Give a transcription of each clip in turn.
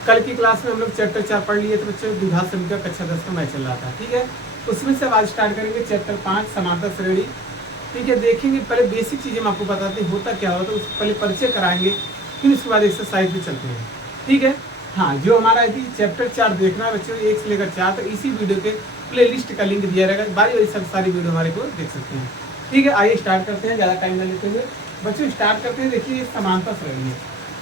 कल की क्लास में हम लोग चैप्टर 4 पढ़ लिए थे बच्चों, द्विघात समीकरण कक्षा 10 का मैच चल रहा था, ठीक है। उसमें से अब आज स्टार्ट करेंगे चैप्टर 5 समांतर श्रेणी, ठीक है। देखेंगे पहले बेसिक चीजें हम आपको बताते हैं होता क्या होता है, उसको पहले परिचय कराएंगे, फिर उसके बाद एक्सरसाइज पे चलते हैं, ठीक है। हाँ, जो हमारा यदि चैप्टर 4 देखना है बच्चों 1 से लेकर 4, तो इसी वीडियो के प्ले लिस्ट का लिंक दिया रहेगा, बारी बारी सब सारी वीडियो हमारे को देख सकते हैं, ठीक है। आइए स्टार्ट करते हैं, ज़्यादा टाइम न लेते हुए बच्चों स्टार्ट करते हैं। देखिए समांतर श्रेणी है,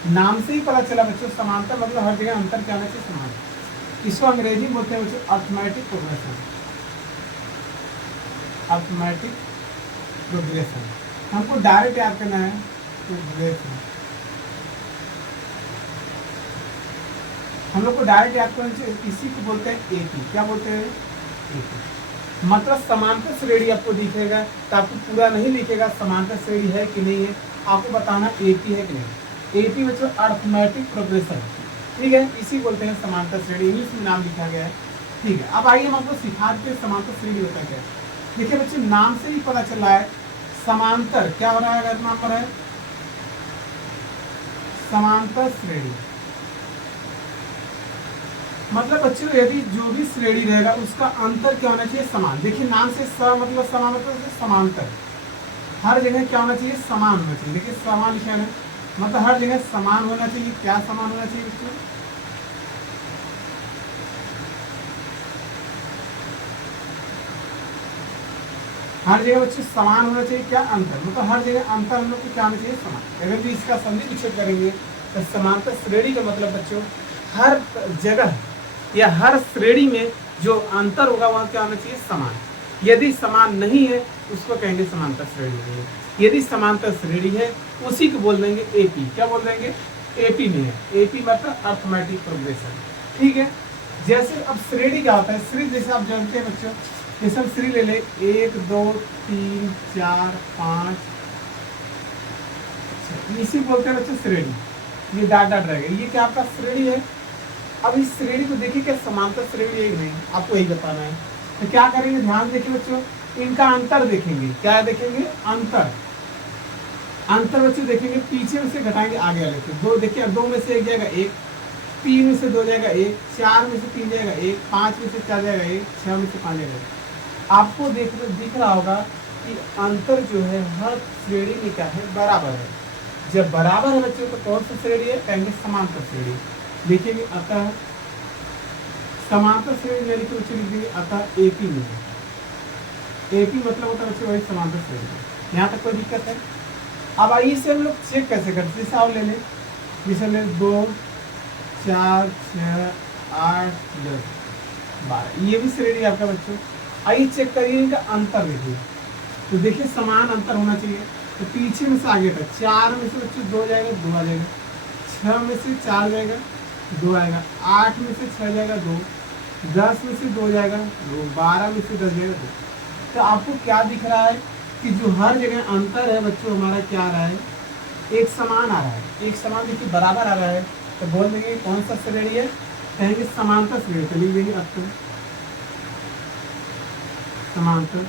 नाम से ही पता चला बच्चों, समांतर मतलब हर जगह अंतर क्या होना चाहिए, समान। इसको अंग्रेजी में बोलते हैं बच्चों अर्थमेटिक प्रोग्रेशन, अर्थमेटिक प्रोग्रेशन। हमको डायरेक्ट याद करना है प्रोग्रेशन, हम लोग को डायरेक्ट याद करना चाहिए, इसी को बोलते हैं एपी। क्या बोलते हैं, एपी मतलब समांतर श्रेणी आपको दिखेगा, तो आपको पूरा नहीं लिखेगा समांतर श्रेणी है कि नहीं है, आपको बताना एपी है कि नहीं। एपी मतलब अर्थमेटिक प्रोग्रेशन, ठीक है, इसी बोलते हैं समांतर श्रेणी, इंग्लिश में नाम लिखा गया है, ठीक है। अब आइए हम आपको सिखाते हैं समांतर श्रेणी होता क्या है। देखिए बच्चे नाम से ही पता चला है समांतर क्या हो रहा है, अगर नाम पर है समांतर श्रेणी मतलब बच्चों यदि जो भी श्रेणी रहेगा उसका अंतर क्या होना चाहिए, समान। देखिए नाम से स मतलब समान मतलब समांतर, हर जगह क्या होना चाहिए, समान होना चाहिए। देखिए समान लिखा है मतलब हर जगह समान होना चाहिए। क्या समान होना चाहिए बच्चों, हर जगह बच्चे समान होना चाहिए। क्या अंतर मतलब हर जगह अंतर हम लोग को क्या होना चाहिए, समान। अगर भी इसका संधि विच्छेद करेंगे तो समांतर श्रेणी का मतलब बच्चों हर जगह या हर श्रेणी में जो अंतर होगा वह क्या होना चाहिए, समान। यदि समान नहीं है उसको कहेंगे समांतर श्रेणी नहीं है। यदि समांतर श्रेणी है उसी को बोल देंगे एपी। क्या बोल देंगे, एपी में है। एपी मतलब अर्थमेटिक प्रोग्रेशन, ठीक है। जैसे अब श्रेणी क्या होता है, श्रेणी जैसे आप जानते हैं बच्चों, जैसे हम श्रेणी ले ले 1 2 3 4 5, इसी बोलते हैं बच्चों श्रेणी। ये डाट डाट रहेगा, ये क्या आपका श्रेणी है। अब इस श्रेणी को देखिए क्या समांतर श्रेणी है नहीं, आपको यही बताना है। तो क्या करेंगे, ध्यान देखिए बच्चों, इनका अंतर देखेंगे। क्या देखेंगे, अंतर। अंतर बच्चों देखेंगे, पीछे में से घटाएंगे आगे वाले को। 2 देखिए, 2 में से 1 जाएगा 1, 3 में से 2 जाएगा 1, 4 में से 3 जाएगा 1, 5 में से 4 जाएगा 1, 6 में से 5 जाएगा 1। आपको दिख रहा होगा कि अंतर जो है हर श्रेणी में क्या है, बराबर है। जब बराबर है बच्चों तो कौन सी श्रेणी है, कहेंगे समांतर श्रेणी। लिखेंगे अतः समांतर श्रेणी में लिख देंगे अतः एपी में। एपी मतलब होता है बच्चों वही समांतर श्रेणी। यहाँ तक कोई दिक्कत है। अब आइए इसे हम लोग चेक कैसे करते हैं, जैसे आप ले लें, जैसे ले 2 4 6 8 10 12, ये भी श्रेणी आपका बच्चों। आइए चेक करिए इनका अंतर देखिए, तो देखिए समान अंतर होना चाहिए। तो पीछे में से आगे तक 4 में से बच्चों 2 जाएगा 2 आ जाएगा, 6 में से 4 जाएगा 2 आएगा, 8 में से 6 जाएगा 2, 10 में से 2 जाएगा 2, 12 में से 10 जाएगा 2। तो आपको क्या दिख रहा है कि जो हर जगह अंतर है बच्चों हमारा क्या आ रहा है, एक समान आ रहा है। एक समान देखिए बराबर आ रहा है, तो बोल देंगे कौन सा श्रेणी है, कहेंगे समांतर श्रेणी। तो लिख देंगे अब समांतर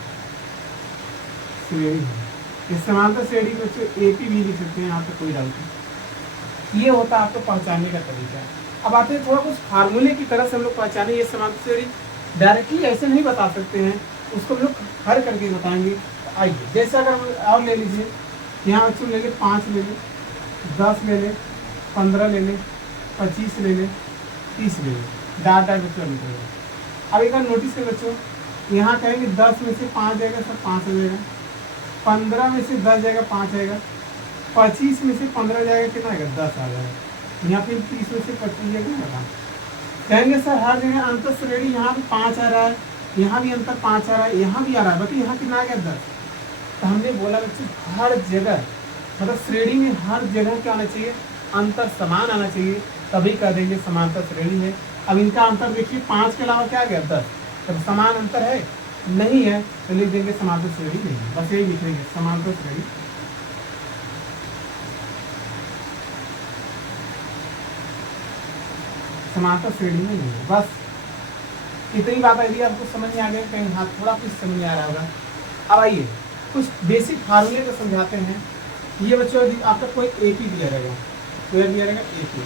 श्रेणी है। इस समांतर श्रेणी में बच्चों एपी भी लिख सकते हैं, यहाँ पे कोई डाउट नहीं। ये होता है आपको पहचानने का तरीका। अब आते हैं थोड़ा कुछ फार्मूले की तरह से हम लोग पहचाने ये समांतर श्रेणी। डायरेक्टली ऐसे नहीं बता सकते हैं, उसको हम लोग हर करके बताएंगे। तो आइए जैसे अगर हम और ले लीजिए, यहाँ बच्चों ले लें 5 ले लें, 10 ले लें, 15 ले लें, 25 ले लें, 30 ले लें, डाट डाट बच्चों निकलेगा। अब एक बार नोटिस करें बच्चों, यहाँ कहेंगे 10 में से 5 जाएगा सर 5 आ जाएगा, 15 में से 10 जाएगा 5 आएगा, 25 में से 15 जाएगा कितना आएगा 10 आ जाएगा, या फिर 30 में से 25 जाएगा ना। कहेंगे सर हर जगह अंतर श्रेणी, यहाँ भी 5 आ रहा है, यहाँ भी अंतर 5 आ रहा है, यहाँ भी आ रहा है, बल्कि यहाँ कितना आ गया 10। तो हमने बोला बच्चों हर जगह मतलब श्रेणी में हर जगह क्या आना चाहिए, अंतर समान आना चाहिए, तभी कह देंगे समांतर श्रेणी है। अब इनका अंतर देखिए 5 के अलावा क्या आ गया 10, तब समान अंतर है नहीं है, तो लिख देंगे समांतर श्रेणी नहीं है। बस यही लिख देंगे समांतर श्रेणी, समांतर श्रेणी में नहीं है। बस इतनी बात यदि आपको समझ में आ गया, कहीं हाँ थोड़ा कुछ समझ में आ रहा होगा। अब आइए कुछ बेसिक फार्मूले को समझाते हैं। ये बच्चों आपका कोई एपी दिया रहेगा, कोई दिया रहेगा एपी,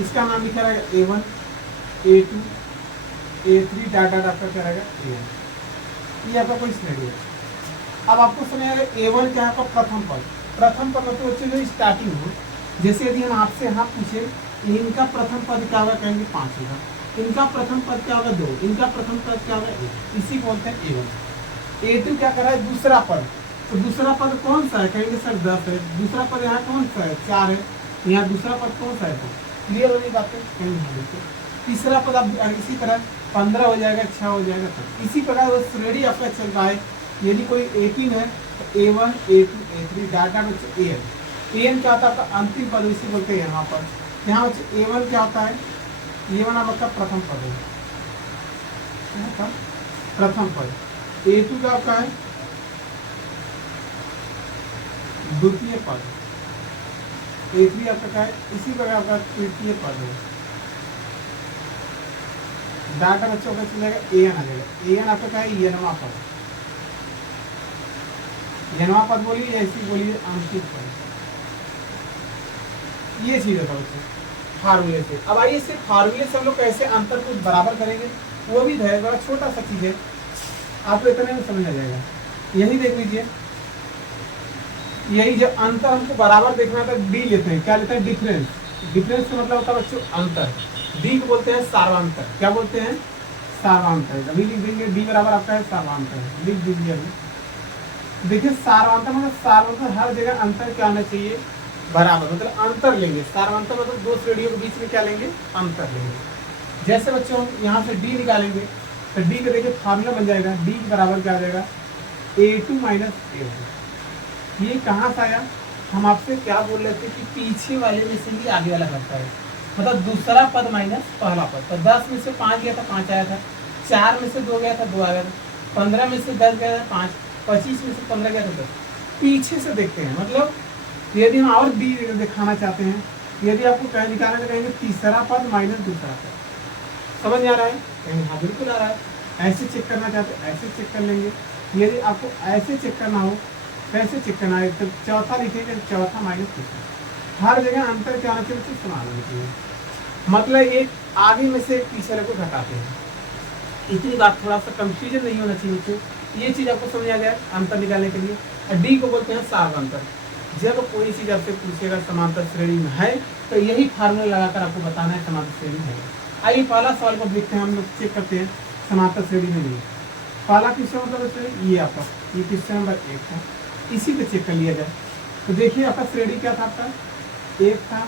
इसका नाम लिखा रहेगा A1 A2 A3 डाटा आपका क्या रहेगा AN। ये आपका कोई श्रेणी है। अब आपको समझ आएगा A1 क्या है आपका प्रथम पद। प्रथम पद मतलब बच्चे जो स्टार्टिंग हो, जैसे यदि हम आपसे यहाँ पूछे इनका प्रथम पद क्या होगा, कहेंगे 5 होगा। इनका प्रथम पद क्या होगा 2, इनका प्रथम पद क्या होगा 1, इसी को बोलते हैं A1। A2 क्या कर रहा है दूसरा पद, तो दूसरा पद कौन सा है, कहेंगे सर 10 है। दूसरा पद यहाँ कौन सा है 4 है, यहाँ दूसरा पद कौन सा है 2। क्लियर होगी बातें, कहेंगे। तीसरा पद अब इसी तरह 15 हो जाएगा, 6 हो जाएगा। तो इसी प्रकार वो श्रेणी आपका चल रहा है। यदि कोई 18 है तो A1 A2 A3 डाटा बच्चे AN। AN क्या होता है आपका अंतिम पद, इसी बोलते हैं यहाँ पर। यहाँ बच्चे A1 क्या होता है, A1 आपका प्रथम पद है, प्रथम पद। A2 का आपका है द्वितीय पद। A3 आपका क्या है, इसी प्रकार आपका तृतीय पद है। डाटा बच्चों का चल जाएगा AN आ जाएगा। AN आपका क्या है यनवा पद। यनवा पद बोलिए या ऐसी बोलिए अंतिम पद। ये चीज होता है बच्चों फार्मूले से। अब आइए सिर्फ फार्मूले से हम लोग कैसे अंतर को बराबर करेंगे, वो भी है बड़ा छोटा सा चीज है, आपको इतने में समझ आ जाएगा। यही देख लीजिए, यही जब अंतर हमको बराबर देखना था डी लेते हैं, क्या लेते हैं डिफरेंस। डिफरेंस का मतलब होता है बच्चों अंतर। डी को बोलते हैं सार्वांतर। क्या बोलते हैं सार्वांतर। अभी लिख देंगे डी बराबर आपका है सार्वांतर, लिख दीजिए अभी। देखिए सार्वांतर मतलब सार्वांतर हर जगह अंतर क्या आना चाहिए बराबर, मतलब अंतर लेंगे। सार्वांतर मतलब दो श्रेणियों के बीच में क्या लेंगे अंतर लेंगे। जैसे बच्चों हम यहाँ से डी निकालेंगे तो डी का देखिए फार्मूला बन जाएगा, डी बराबर क्या आ जाएगा A2 माइनस A1। ये कहाँ से आया, हम आपसे क्या बोल रहे थे कि पीछे वाले में से ही आगे वाला घटता है, मतलब दूसरा पद माइनस पहला पद। तो 10 में से 5 गया था 5 आया था, 4 में से 2 गया था 2 आया था, 15 में से 10 गया था 5, 25 में से 15 गया था 10। पीछे से देखते हैं, मतलब यदि हम और डी दिखाना चाहते हैं, यदि आपको कहीं निकालना तो कहेंगे तीसरा पद माइनस दूसरा पद। समझ आ रहा है, कहेंगे हाँ बिल्कुल आ रहा है। ऐसे चेक करना चाहते हैं ऐसे चेक कर लेंगे। यदि आपको ऐसे चेक करना हो कैसे चेक करना है, तो चौथा लिखेंगे चौथा माइनस तीसरा। हर जगह अंतर क्या होना चाहिए तो समान होना चाहिए, मतलब एक आगे में से एक पीछे को घटाते हैं। इतनी बात थोड़ा सा कंफ्यूजन नहीं होना चाहिए बच्चों, ये चीज़ आपको समझ आ गया अंतर निकालने के लिए। और डी को बोलते हैं सार्वंतर। जब कोई चीज़ आपसे पूछेगा समांतर श्रेणी में है तो यही फार्मूला लगाकर आपको बताना है समांतर श्रेणी है। आइए पहला सवाल को देखते हैं, हम लोग चेक करते हैं समांतर श्रेणी में नहीं। पहला क्वेश्चन मतलब ये आपका ये क्वेश्चन नंबर 1 था, इसी पे चेक कर लिया जाए। तो देखिए आपका श्रेणी क्या था, आपका 1 था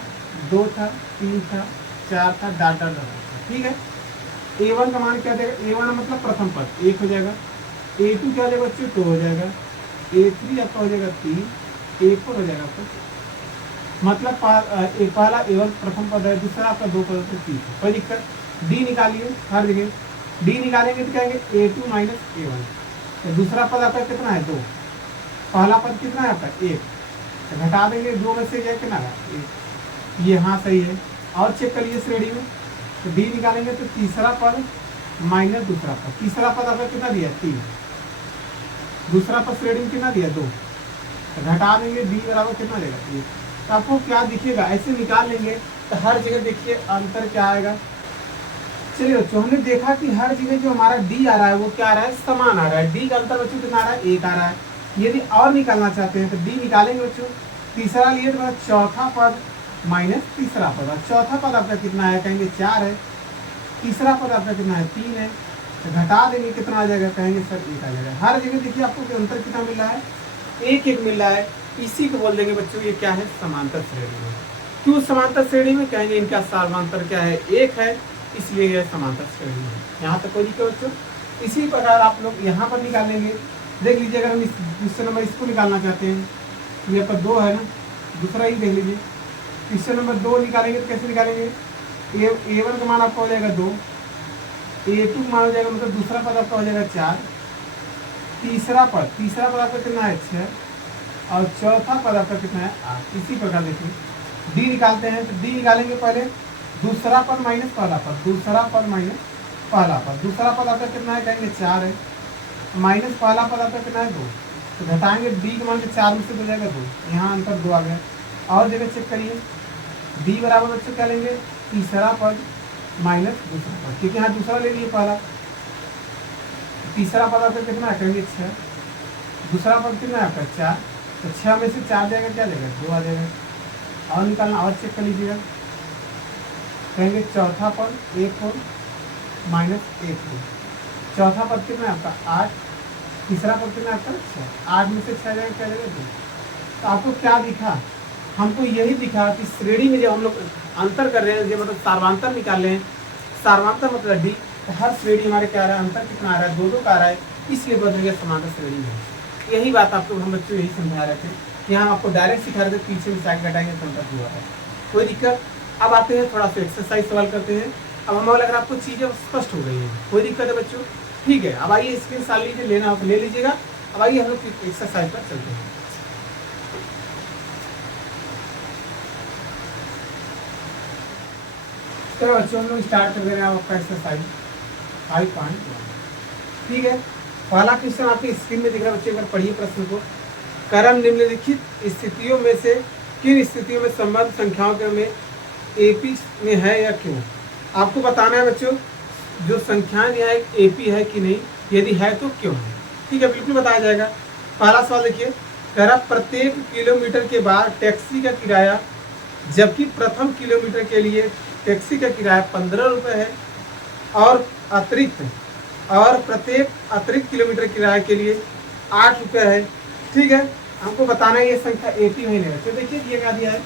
2 था 3 था 4 था डाटा था, ठीक है। A1 का मान क्या देगा, A1 मतलब प्रथम पद 1 हो जाएगा, A2 क्या हो जाएगा बच्चों 2 हो जाएगा, A3 आपका हो जाएगा 3, A4 हो जाएगा आपका, मतलब पहला A1 प्रथम पद है, दूसरा आपका 2 पद है 3, कोई दिक्कत। डी निकालिए हर जगह, डी निकालेंगे तो कहेंगे A2 माइनस A1। तो दूसरा पद आपका कितना है 2, पहला पद कितना है आपका 1, तो घटा देंगे 2 में से क्या कितना है 1, ये हाँ सही है। और चेक करिए श्रेणी में, तो डी निकालेंगे तो तीसरा पद माइनस दूसरा पद, तीसरा पद आपका कितना दिया 3, दूसरा पद श्रेणी में कितना दिया 2, तो घटा देंगे डी बराबर कितना देगा 1। तो आपको क्या दिखेगा ऐसे निकाल लेंगे तो हर जगह देखिए अंतर क्या आएगा। चलिए बच्चों हमने देखा कि हर जगह जो हमारा डी आ रहा है वो क्या आ रहा है समान आ रहा है। डी का अंतर बच्चों कितना आ रहा है 1 आ रहा है। यदि और निकालना चाहते हैं तो डी निकालेंगे बच्चों, तीसरा लिए तो चौथा पद माइनस तीसरा पद, और चौथा पद आपका कितना है कहेंगे 4 है, तीसरा पद आपका कितना है 3 है, तो घटा देंगे कितना आ जाएगा कहेंगे सर 1 आ जाएगा। हर जगह देखिए आपको अंतर कितना मिल रहा है 1 मिल रहा है। इसी को बोल देंगे बच्चों ये क्या है समांतर श्रेणी में। क्यों समांतर श्रेणी में, कहेंगे इनका सार्वंतर क्या है 1 है, इसलिए यह समांतर श्रेणी है। यहाँ तक कोई दिक्कत बच्चों। इसी प्रकार आप लोग यहाँ पर निकालेंगे, देख लीजिए अगर हम क्वेश्चन नंबर इसको निकालना चाहते हैं, ये पर 2 है ना, दूसरा ही देख लीजिए। क्वेश्चन नंबर 2 निकालेंगे तो कैसे निकालेंगे, A1 का मान आपका हो जाएगा 2, A2 मान हो जाएगा मतलब दूसरा पद आपका हो जाएगा 4, तीसरा पद आपका कितना है 6, और चौथा पद आपका कितना है 8। इसी प्रकार देखिए डी निकालते हैं, तो डी निकालेंगे पहले दूसरा पद माइनस पहला पद, दूसरा पद माइनस पहला पद, दूसरा पद आपका कितना है कहेंगे 4 है, माइनस पहला पद आपका कितना है 2, तो घटाएंगे डी के मान के 4 में से 2 जाएगा 2, यहाँ अंतर 2 आ गया। और जगह चेक करिए डी बराबर बच्चों क्या लेंगे तीसरा पद माइनस दूसरा पद, क्योंकि यहाँ दूसरा ले लिए पहला, तीसरा पद आपका कितना है, कहेंगे 6, दूसरा पद कितना है आपका 4, तो 6 में से 4 जाएगा, क्या जाएगा 2 आ जाएगा। और निकालना, और चेक कर लीजिएगा, कहेंगे चौथा पद 1 और माइनस 1 हो, चौथा पद कितना है आपका 8, तीसरा पद कितना है आपका 6, 8 में से 6 जाएगा, क्या जाएगा 2। तो आपको क्या दिखा, हमको यही दिखा कि श्रेणी में जब हम लोग अंतर कर रहे हैं, जो मतलब सार्वांतर निकाल रहे हैं, सार्वांतर मतलब डी, तो हर श्रेणी हमारे क्या आ रहा है, अंतर कितना आ रहा है, 2 का आ रहा है, इसलिए बोल रहे हैं समांतर श्रेणी है। यही बात आपको हम बच्चों यही समझा रहे थे कि हम आपको डायरेक्ट सिखा रहे थे, पीछे में साइड घटाएंगे तो अंतर हुआ है, कोई दिक्कत। अब आते हैं थोड़ा सा एक्सरसाइज सवाल करते हैं। अब हमें लग रहा है आपको चीज़ें स्पष्ट हो गई हैं, कोई दिक्कत है बच्चों, ठीक है। अब आइए स्क्रीन शॉट लीजिए, लेना हो तो ले लीजिएगा। अब आइए हम लोग एक्सरसाइज पर चलते हैं। तो बच्चों हम लोग स्टार्ट कर दे रहे हैं आपका एक्सरसाइज 5.1, ठीक है। पहला क्वेश्चन आपकी स्क्रीन में दिख रहा है बच्चों, एक बार पढ़िए प्रश्न को। क्रम निम्नलिखित स्थितियों में से किन स्थितियों में संबंध संख्याओं के में एपी में है या क्यों। आपको बताना है बच्चों, जो संख्याएं यहाँ एपी है कि नहीं, यदि है तो क्यों है, ठीक है, बिल्कुल बताया जाएगा। पहला सवाल देखिए, कह रहा प्रत्येक किलोमीटर के बाद टैक्सी का किराया, जबकि प्रथम किलोमीटर के लिए टैक्सी का किराया 15 रुपये है, और प्रत्येक अतिरिक्त किलोमीटर किराए के लिए 8 रुपये है, ठीक है। हमको बताना है ये संख्या एपी में है। तो देखिए ये क्या दिया है,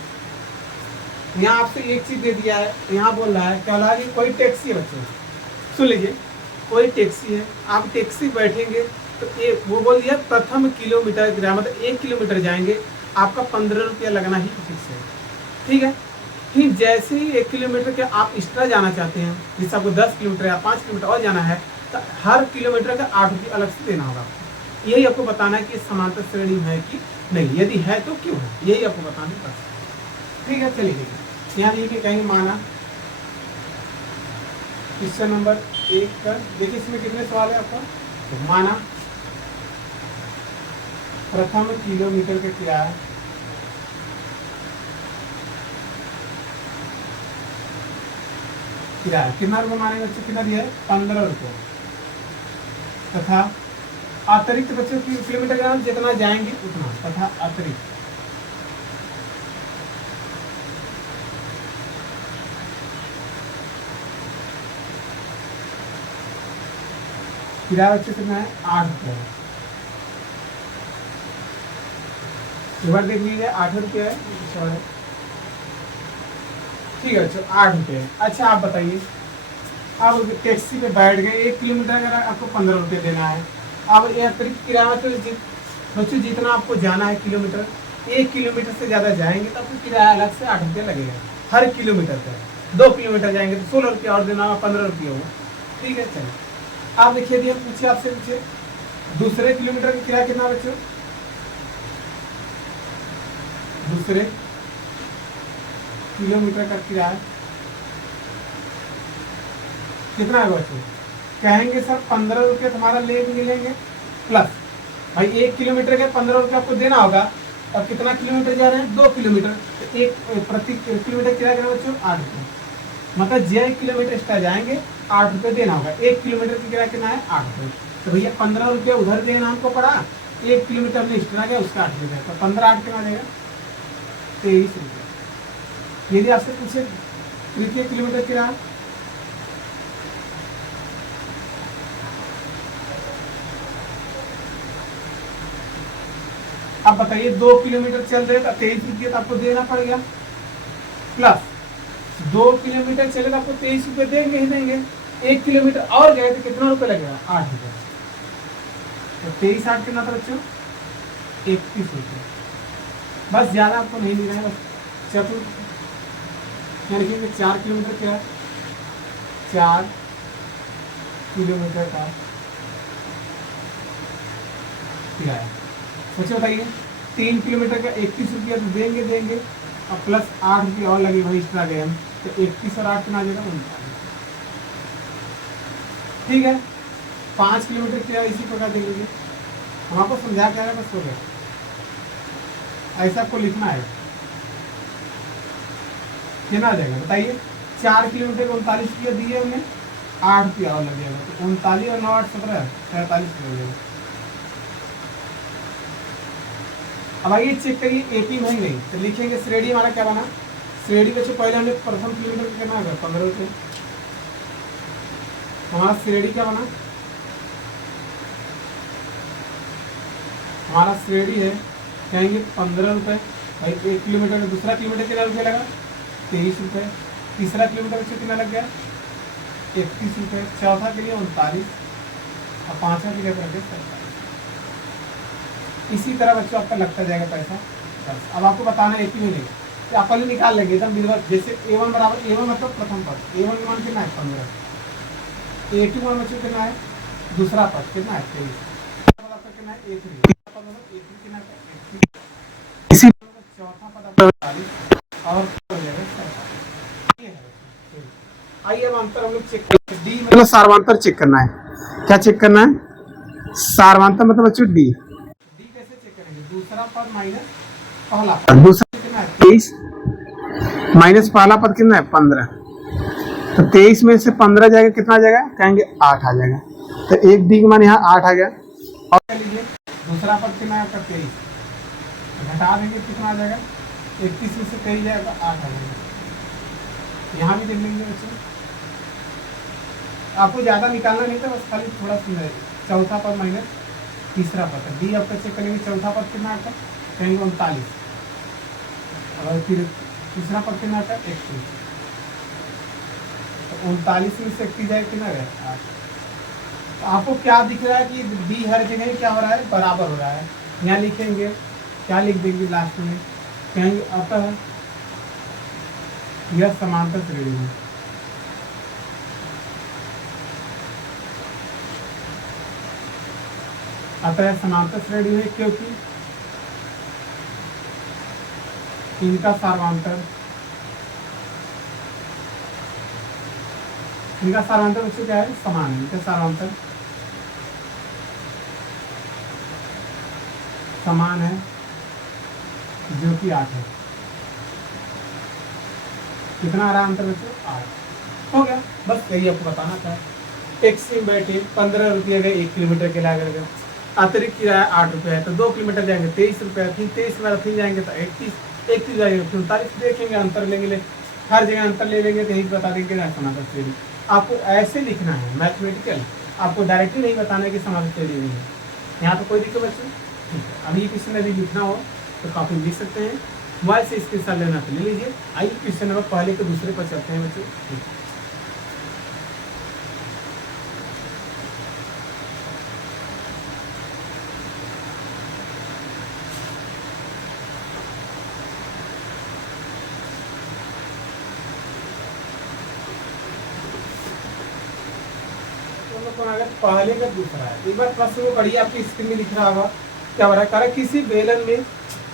यहाँ आपसे एक चीज दे दिया है, यहाँ बोल रहा है क्या, कोई टैक्सी है बच्चों, सुन लीजिए, कोई टैक्सी है, आप टैक्सी बैठेंगे तो एक वो बोल दिया प्रथम किलोमीटर किराया, मतलब 1 किलोमीटर जाएंगे आपका 15 रुपया लगना ही फिक्स है, ठीक है। फिर जैसे ही 1 किलोमीटर के आप एक्स्ट्रा जाना चाहते हैं, जैसे आपको 10 किलोमीटर या 5 किलोमीटर और जाना है, तो हर किलोमीटर का 8 रुपये अलग से देना होगा आपको। यही आपको बताना है कि समांतर श्रेणी है कि नहीं, यदि है तो क्यों है, यही आपको बताना है, ठीक है। चलिए देखिए, यहाँ देखिए कहेंगे माना, क्वेश्चन नंबर 1 का देखिए, इसमें कितने सवाल है आपका। तो माना प्रथम किलोमीटर का किराया कितना रुपये माने बच्चों, कितना दिया है 15 रुपये, तथा अतिरिक्त बच्चों की किलोमीटर का जितना जाएंगे उतना, तथा अतिरिक्त किराया बच्चों कितना है 8 रुपये, एक बार देख लीजिए 8 रुपये है, ठीक है बच्चों 8 रुपये है। अच्छा आप बताइए, अब टैक्सी पे बैठ गए, 1 किलोमीटर का आपको 15 रुपये देना है। अब ये अतिरिक्त किराया तो बच्चों जितना आपको जाना है किलोमीटर, 1 किलोमीटर से ज़्यादा जाएंगे तो आपको किराया अलग से 8 रुपये लगेगा हर किलोमीटर का। 2 किलोमीटर जाएंगे तो 16 रुपये और देना होगा, 15 रुपये होगा, ठीक है। चलिए आप देखिए, दिए पूछिए, आपसे पूछिए दूसरे किलोमीटर का किराया कितना बच्चों, दूसरे किलोमीटर का किराया कितना है बच्चों, कहेंगे सर 15 रुपये तुम्हारा लेंगे प्लस, भाई 1 किलोमीटर के 15 रुपये आपको देना होगा। अब कितना किलोमीटर जा रहे हैं, 2 किलोमीटर, तो एक प्रति किलोमीटर किराया कितना बच्चों 8 रुपये, मतलब जो 1 किलोमीटर एक्स्ट्रा जाएंगे 8 रुपये देना होगा। 1 किलोमीटर की किराया कितना है 8 रुपये, तो भैया 15 रुपये उधर देना हमको पड़ा, 1 किलोमीटर में एक्स्ट्रा गया उसका 8 रुपये, तो 15 8 कितना देगा 23 रुपये। यदि आपसे पूछे तृतीय किलोमीटर किराया, आप बताइए 2 किलोमीटर चल रहे तो 23 रुपये तो आपको देना पड़ गया, प्लस 2 किलोमीटर चले तो आपको 23 रुपये देंगे ही देंगे, 1 किलोमीटर और गए तो कितना रुपये लगेगा 8 रुपये, तो 23 8 कितना था बच्चों 31 रुपये, बस ज़्यादा आपको नहीं मिल रहा है, बस चतुर्थ यानी कि 4 किलोमीटर क्या, 4 किलोमीटर का किराया। सोचे बताइए, 3 किलोमीटर का 31 रुपया तो देंगे, और प्लस 8 रुपये और लगे वही एक्स्ट्रा गए हम, तो 31 और 8 कितना आ जाएगा 39, ठीक है। 5 किलोमीटर क्या इसी प्रकार देख लीजिए, हम आपको समझा के आया बस हो गया, ऐसा आपको लिखना है, कितना आ जाएगा बताइए 4 किलोमीटर 39 रुपया दिए हमने, 8 रुपया और लग जाएगा, तो 39 और 9 8 17 43 रुपया हो जाएगा। अब आइए चेक करिए एपी में नहीं, तो लिखेंगे श्रेणी हमारा क्या बना, श्रेणी बच्चों पहले हमने प्रथम किलोमीटर कितना होगा 15 रुपये, हमारा श्रेणी क्या बना, हमारा श्रेणी है कहेंगे 15 रुपये भाई 1 किलोमीटर, दूसरा किलोमीटर कितना रुपये लगा 23 रुपये, तीसरा किलोमीटर बच्चों कितना लग गया 31 रुपये, चौथा के लिए 39 और पाँचवा के लिए कर दिया 47। इसी तरह बच्चों आपका लगता जाएगा पैसा। अब आपको बताना है एक ही नहीं, तो आप पहले निकाल लेंगे एकदम विधिवत, जैसे A1 बराबर, A1 मतलब प्रथम पद, A1 का मान कितना है 15, A2 मान बच्चों कितना है दूसरा पद कितना है 23, आपका कितना है A3, तीसरा पद मतलब A3 कितना है 81, इसी चौथा पद आपका 40 और हो जाएगा 47। ये है। आइए अब अंतर हम लोग चेक करते हैं, डी मतलब सार्वंतर चेक करना है, क्या चेक करना है सार्वंतर मतलब बच्चों डी कैसे चेक करेंगे, दूसरा पद माइनस पहला पद, दूसरा कितना है 23 माइनस पहला पद कितना है 15, तो 23 में से 15 जाएगा कितना आ जाएगा कहेंगे 8 आ जाएगा, तो एक डी का मान यहाँ 8 आ गया। और क्या लीजिए दूसरा पद कितना है आपका 23, घटा देंगे कितना आ जाएगा 31 में से 23 जाएगा 8 आ जाएगा, यहाँ भी देख लेंगे बच्चों, आपको ज़्यादा निकालना नहीं था, बस खाली थोड़ा सुन, चौथा पद माइनस तीसरा पद, डी आपका चेक करेंगे चौथा पद कितना आता कहेंगे 39 और फिर तीसरा पद कितना आता 31, तो 39 में से 31 जाएगा कितना है 8। तो आपको क्या दिख रहा है कि डी हर जगह क्या हो रहा है बराबर हो रहा है, यहाँ लिखेंगे क्या लिख देंगे लास्ट में कहेंगे अतः यह समांतर श्रेणी है, अतः समांतर श्रेणी है क्योंकि इनका सार्वंतर बच्चों क्या है समान है, इनका सार्वंतर समान है जो कि 8 है, कितना आ रहा है अंतर बच्चों 8 हो गया, बस यही आपको बताना था। एक सिम बैठे 15 रुपये गए 1 किलोमीटर के लागेगा, अतिरिक्त किराया 8 रुपये है, तो 2 किलोमीटर जाएंगे 23 रुपये, फिर 23 में फिर जाएंगे तो 31 जाएंगे, 39 देखेंगे अंतर लेंगे, हर जगह अंतर ले लेंगे तो यही बता देंगे ना समांतर श्रेणी। आपको ऐसे लिखना है मैथमेटिकल, आपको डायरेक्टली नहीं बताना है कि समांतर श्रेणी नहीं है, यहाँ तो कोई दिक्कत बच्चों ठीक है। अभी किसी ने भी लिखना हो तो काफ़ी लिख सकते हैं, मोबाइल से इसके साथ लेना तो ले लीजिए। आइए क्वेश्चन नंबर पहले के दूसरे पर चलते हैं बच्चों, ठीक है। पहले का दूसरा है, एक बार प्रश्न को पढ़िए, आपकी स्क्रीन में दिख रहा होगा क्या हो रहा है, कह रहा है किसी बेलन में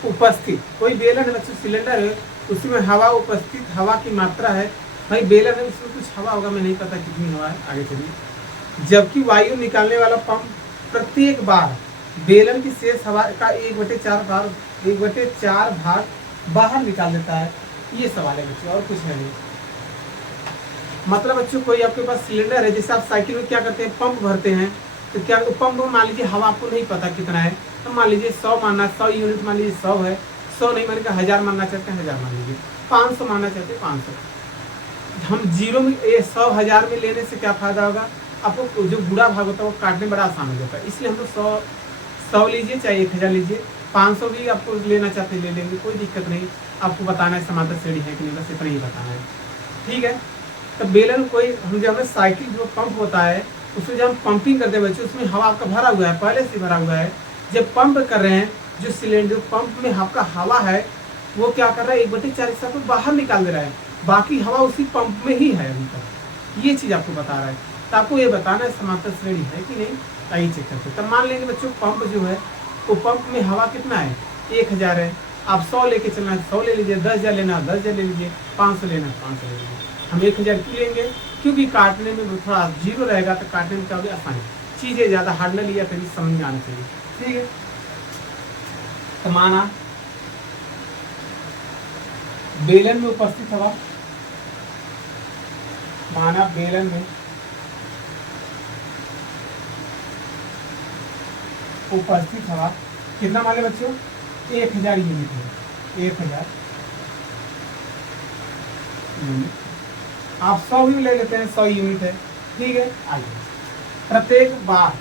उपस्थित, कोई बेलन है बच्चों सिलेंडर है, उसमें हवा उपस्थित, हवा की मात्रा है, भाई बेलन है उसमें कुछ हवा होगा, मैं नहीं पता कितनी हवा है, आगे चलिए। जबकि वायु निकालने वाला पंप प्रत्येक बार बेलन की शेष हवा का 1/4 भाग बाहर निकाल देता है, ये सवाल है बच्चों और कुछ है नहीं। मतलब बच्चों कोई आपके पास सिलेंडर है, जैसे आप साइकिल में क्या करते हैं पंप भरते हैं, तो क्या पंप में मान लीजिए हवा आपको नहीं पता कितना है, तो मान लीजिए 100 मानना, 100 यूनिट मान लीजिए 100 है, 100 नहीं मान लीजिए 1000 मानना चाहते हैं 1000 मान लीजिए, 500 मानना चाहते हैं 500। हम जीरो में 100 1000 में लेने से क्या फायदा होगा, आपको जो बुरा भाग होता है वो काटने बड़ा आसान हो जाता है, इसलिए हम लोग 100 लीजिए चाहे 1000 लीजिए, 500 भी आपको लेना चाहते ले लेंगे, कोई दिक्कत नहीं। आपको बताना है समांतर श्रेणी है कि नहीं, बस इतना ही बताना है, ठीक है। तो बेलन कोई हम जब हमें साइकिल जो पंप होता है उसमें जब हम पंपिंग करते हैं बच्चों, उसमें हवा आपका भरा हुआ है, पहले से भरा हुआ है, जब पंप कर रहे हैं जो सिलेंडर पंप में आपका हवा है वो क्या कर रहा है 1/4 हिस्सा को बाहर निकाल दे रहा है, बाकी हवा उसी पंप में ही है अभी तक, ये चीज़ आपको बता रहा है। तो आपको ये बताना है समांतर श्रेणी है कि नहीं, आइए चेक करते हैं। तब मान लेंगे बच्चों पंप जो है वो पंप में हवा कितना है 1000 है, आप 100 लेके चलना है 100 ले लीजिए, 10,000 लेना 10,000 ले लीजिए, 500 लेना 500 ले लीजिए। हम 1000 क्यों लेंगे, क्योंकि काटने में थोड़ा जीरो रहेगा तो काटने में क्या होगा आसानी, चीज़ें ज़्यादा हार्ड न लिया तभी समझ में आना चाहिए, ठीक है। तो माना बेलन में उपस्थित हवा माना बेलन में उपस्थित हवा कितना मान ले बच्चों, 1000 यूनिट है, 1000 यूनिट। आप 100 भी ले लेते हैं, 100 यूनिट है, ठीक है। आइए, प्रत्येक बार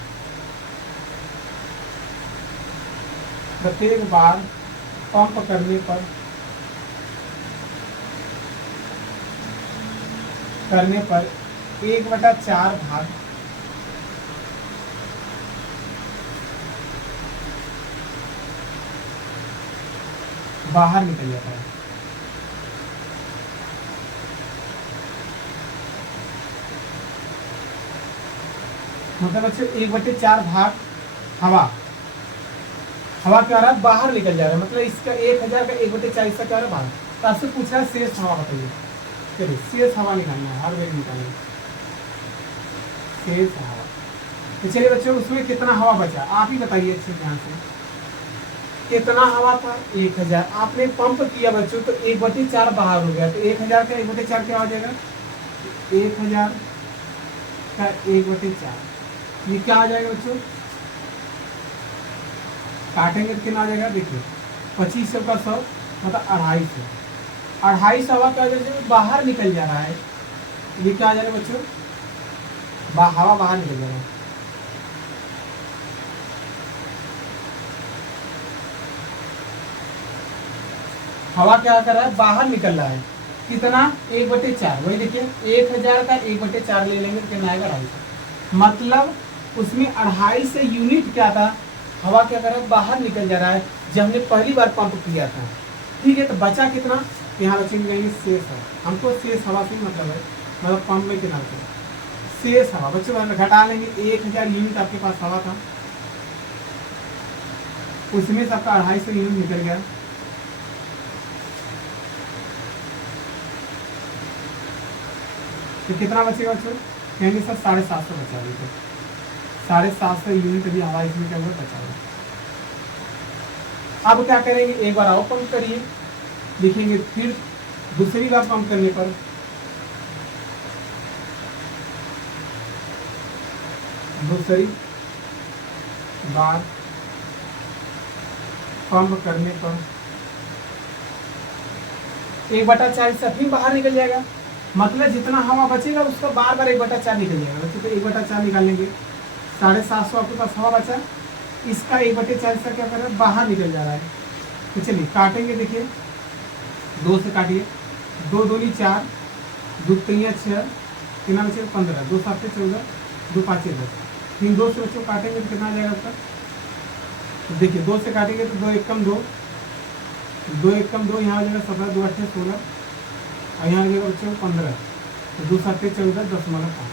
पंप करने पर करने पर 1/4 भाग बाहर निकल जाता है। मतलब बच्चों 1/4 भाग हवा क्या हो रहा है, बाहर निकल जा रहा है। मतलब इसका 1000 का 1/4 इसका क्या हो रहा है, बाहर। तो आपसे पूछ रहा है शेष हवा बताइए। चलिए शेष हवा निकालना है, हर वेग निकालना है शेष हवा। तो चलिए बच्चों, उसमें कितना हवा बचा आप ही बताइए अच्छे ध्यान से। कितना हवा था, 1000। आपने पंप किया बच्चों तो 1/4 बाहर हो गया, तो 1000 का 1/4 क्या हो जाएगा, 1000 का 1/4 ये क्या आ जाएगा बच्चों, काटेंगे तो कितना आ जाएगा, देखिए 25 का 100 मतलब 250। 250 हवा क्या बाहर निकल जा रहा है। ये क्या आ जाएगा बच्चों, हवा बाहर निकल जा रहा है। हवा क्या कर रहा है, बाहर निकल रहा है। कितना, 1/4। वही देखिए 1000 का 1/4 ले लेंगे तो कितना आएगा, 250। मतलब उसमें 250 यूनिट क्या था, हवा क्या कर रहा है, बाहर निकल जा रहा है, जब हमने पहली बार पंप किया था। ठीक है, तो बचा कितना, यहाँ बचेंगे शेष हवा। हमको शेष हवा से मतलब है, मतलब पंप में कितना बचा शेष हवा। बच्चों घटा लेंगे, 1000 यूनिट आपके पास हवा था, उसमें से आपका 250 यूनिट निकल गया। तो कितना बचेगा बच्चों, कहेंगे सर 750 बचा लीजिए। 750 यूनिट अभी हवा इसमें क्या हुआ, बचा हुआ। अब क्या करेंगे, एक बार और पंप करिए, लिखेंगे फिर दूसरी बार पंप करने पर दूसरी बार पंप करने पर 1/4 से फिर बाहर निकल जाएगा। मतलब जितना हवा बचेगा उसका बार बार 1/4 निकल जाएगा। बच्चों तो 1/4 निकालेंगे, 750 आपके पास हवा बचा, इसका 1/4 इसका क्या कर रहा है, बाहर निकल जा रहा है। तो चलिए काटेंगे, देखिए 2 से काटिए, 2 दूनी 4, 2 तिया 6, कितना बचेगा 15, 2 7 14, 2 5 10। 3 2 से बच्चों काटेंगे तो कितना आ जाएगा आपका, तो देखिए 2 से काटेंगे तो 2 एकम 2, 2 एकम 2, यहाँ आ जाएगा 17, 2 8 16, और यहाँ आ जाएगा बच्चों 15, तो 2 7 14 10.5।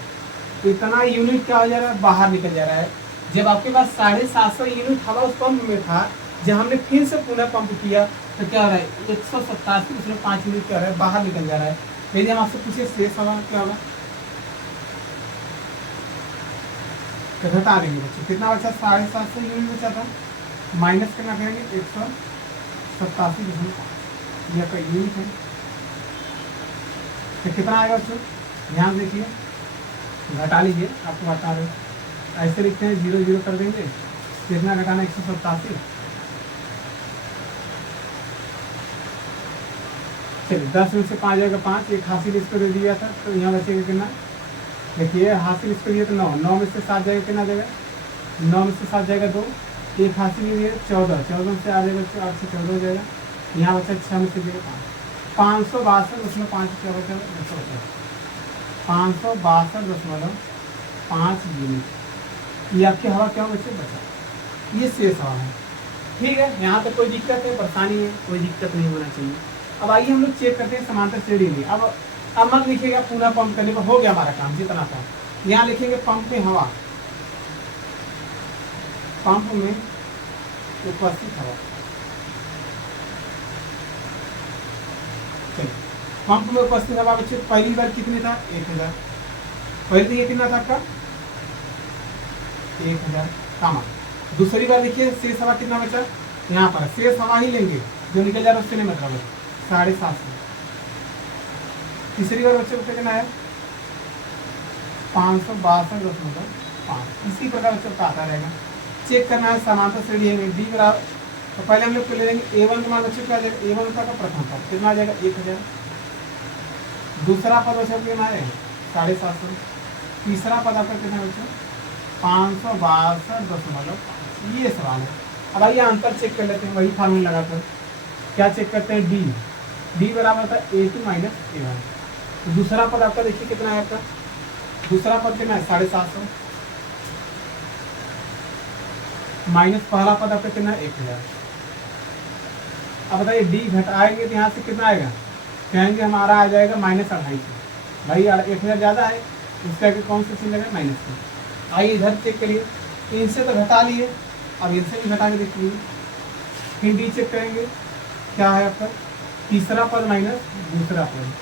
तो इतना यूनिट क्या हो जा रहा है, बाहर निकल जा रहा है। जब आपके पास 750 यूनिट हवा उस पंप में था, जब हमने फिर से पुनः पंप किया तो क्या हो रहा है, 187 उसमें 5 यूनिट क्या हो रहा है, बाहर निकल जा रहा है। यदि हम आपसे पूछे शेष हवा क्या होगा, तो घटा देंगे बच्चों, कितना बचा, 750 यूनिट बचा था, माइनस कितना करेंगे, 187.5 यह का यूनिट है। तो कितना आएगा बच्चों, ध्यान देखिए, घटा लीजिए, आपको बता रहे ऐसे लिखते हैं, 0 0 कर देंगे, कितना घटाना, 187। चलिए 10 में से 5 जाएगा 5, एक हासिल इसको दे दिया था, तो यहाँ बचेगा कितना, देखिए हासिल इसको दिया तो 9, 9 में से 7 जाएगा, कितना जाएगा, 9 में से 7 जाएगा 2, एक हासिल दिया 14, 14 में से आ जाएगा 8 से 14 हो जाएगा, यहाँ बचा 6 में से दिएगा 5, 562, उसमें 5 क्या बचा, 562.5 यूनिट। ये आपकी हवा क्या बचे, बचा, ये शेष हवा है। ठीक है, यहाँ तक कोई दिक्कत है, परेशानी है, कोई दिक्कत नहीं होना चाहिए। अब आइए हम लोग चेक करते हैं समांतर श्रेणी में। अब मत लिखिएगा, पुनः पंप करने पर हो गया हमारा काम जितना था। यहाँ लिखेंगे पंप में हवा, पंप में उपस्थित हवा। चलिए, पंप में उपस्थित हवा बच्चे पहली बार कितने था, 1000। पहले ये कितना था आपका, 1000 कामा। दूसरी बार देखिए शेष हवा कितना बचा, यहाँ पर शेष हवा ही लेंगे, जो निकल जा रहा है उससे नहीं मतलब 750। तीसरी बार बच्चे को कितना आया, 562.5। इसी प्रकार बच्चों का आता रहेगा। चेक करना है समांतर श्रेणी में डी बराबर, तो पहले हम लोग ले लेंगे A1 का मान बच्चों क्या आ जाएगा, A1 का प्रथम पद कितना आ जाएगा 1000, दूसरा पद बच्चों कितना आएगा 750, तीसरा पद आपका कितना बच्चों 562.5। ये सवाल है। अब आइए अंतर चेक कर लेते हैं, वही फार्मूला लगाकर क्या चेक करते हैं, डी बराबर था A2 माइनस A1। तो दूसरा पद आपका देखिए कितना है, आपका दूसरा पद कितना है 750, माइनस पहला पद आपका कितना है 1000। अब बताइए डी घटाएंगे तो यहाँ से कितना आएगा, कहेंगे हमारा आ जाएगा -250। भाई 1000 ज़्यादा है, इसका आगे कौन सा चिन्ह लगा माइनस का। आइए इधर चेक करिए, इनसे तो घटा लिए, अब इनसे भी घटा के देखिए, फिर डी चेक करेंगे क्या है आपका, तीसरा पद माइनस दूसरा पद,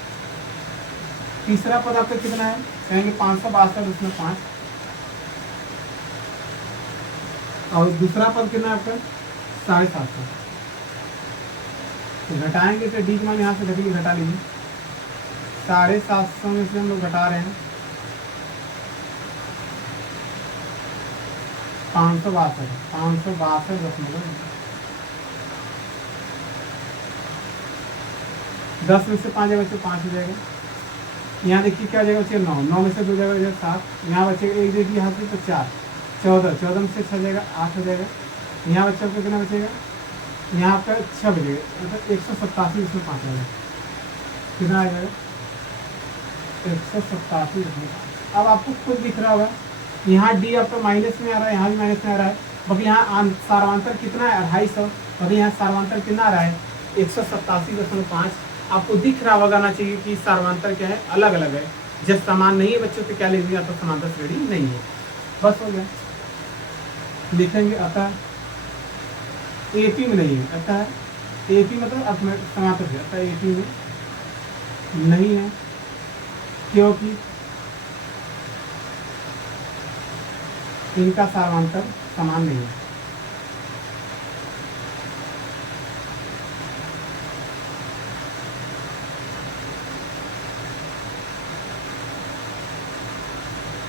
तीसरा पद आपका कितना है, कहेंगे 562 उसमें 5, और दूसरा पद कितना है आपका 750। तो घटाएंगे तो डी मान यहाँ से घटी घटा लीजिए, 750 में से हम लोग घटा रहे हैं 562.5। 10 में से 5 जाएगा बच्चे 5 हो जाएगा। यहाँ देखिए क्या जाएगा बच्चे 9, 9 में से 2 जाएगा 7, यहाँ बचेगा 1 देखिए यहाँ से तो 4, 14, 14 में से 6 जाएगा 8 हो जाएगा। यहाँ बच्चों को कितना बचेगा, यहाँ आपका 6 बचेगा, मतलब 187 इसमें 5 आएगा, कितना आ जाएगा 187 इसमें 5। अब आपको खुद दिख रहा होगा यहाँ डी आपका माइनस में आ रहा है, यहाँ भी माइनस में आ रहा है, बाकी यहाँ सार्वांतर कितना है 250, बाकी यहाँ सार्वांतर कितना आ रहा है 187.5। आपको दिख रहा होगा ना चाहिए कि सार्वांतर क्या है, अलग अलग है। जब समान नहीं है बच्चों तो क्या लिखेंगे, तो समांतर श्रेणी नहीं है, बस हो गया। लिखेंगे अतः एपी में नहीं है, अतः एपी मतलब समांतर है, अतः एपी में नहीं है, क्योंकि इनका सार्वांतर समान नहीं है।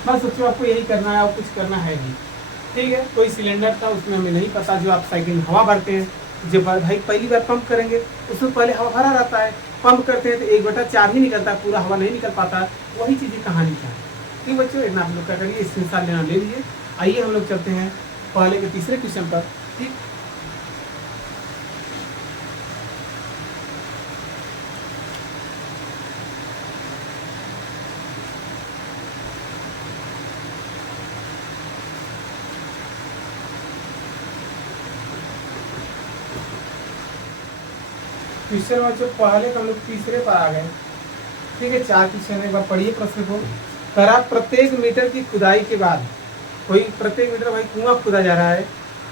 बस बच्चों आपको यही करना है और कुछ करना है नहीं, ठीक है। कोई सिलेंडर था उसमें हमें नहीं पता, जो आप साइकिल में हवा भरते हैं, जब भाई पहली बार पंप करेंगे उसमें पहले हवा भरा रहता है, पंप करते हैं तो 1/4 ही निकलता है, पूरा हवा नहीं निकल पाता। वही चीज़ें कहानी का है। ठीक बच्चों, इतना आप लोग क्या करिए, स्क्रीनशॉट लेना ले लीजिए। आइए हम लोग चलते हैं पहले के तीसरे क्वेश्चन पर। ठीक, क्वेश्चन बच्चों पहले हम लोग तीसरे पर आ गए। ठीक है, 4 क्वेश्चन एक बार पढ़िए प्रश्न को। करा प्रत्येक मीटर की खुदाई के बाद, कोई प्रत्येक मीटर भाई कुआं खुदा जा रहा है,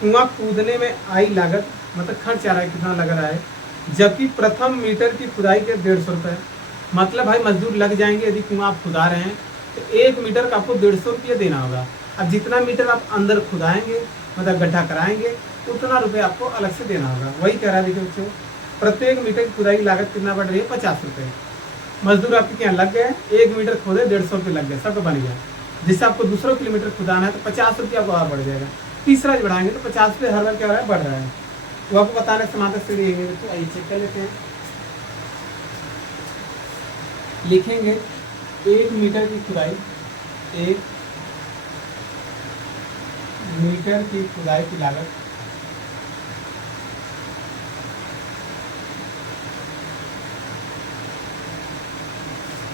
कुआं कूदने में आई लागत मतलब खर्च आ रहा है, कितना लग रहा है, जबकि प्रथम मीटर की खुदाई के 150 रुपये। मतलब भाई मजदूर लग जाएंगे, यदि कुआं आप खुदा रहे हैं तो 1 मीटर का आपको 150 रुपये देना होगा। अब जितना मीटर आप अंदर खुदाएंगे मतलब गड्ढा कराएंगे उतना रुपये आपको अलग से देना होगा। वही कह रहा है, देखिए बच्चों, प्रत्येक मीटर की खुदाई की लागत कितना बढ़ रही है 50 रुपये। मजदूर आपके क्या लग गए, 1 मीटर खोदे 150 रुपये लग गए, सबका बन गया। जिससे आपको दूसरा किलोमीटर खुदाना है तो 50 रुपये आपको और बढ़ जाएगा। तीसरा बढ़ाएंगे तो 50 रुपये हर बार क्या हो रहा है, बढ़ रहा है। वो आपको बताने समांतर श्रेणी है। तो आइए चेक कर लेते हैं। लिखेंगे 1 मीटर की खुदाई, 1 मीटर की खुदाई की लागत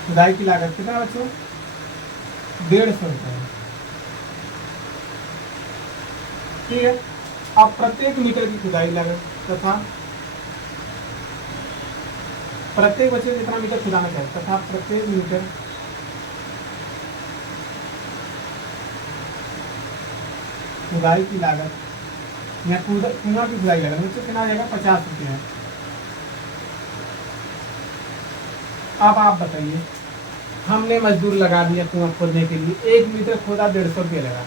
खुदाई की लागत कितना बच्चों 150 रुपये। ठीक है, अब प्रत्येक मीटर की खुदाई लागत तथा प्रत्येक बच्चे जितना मीटर खुदाना चाहिए तथा प्रत्येक मीटर खुदाई की लागत या कुआं की खुदाई लागत बच्चों कितना आ जाएगा 50 रुपये है। अब आप बताइए, हमने मजदूर लगा दिया कुआं खोदने के लिए, 1 मीटर खोदा 150 रुपये लगा।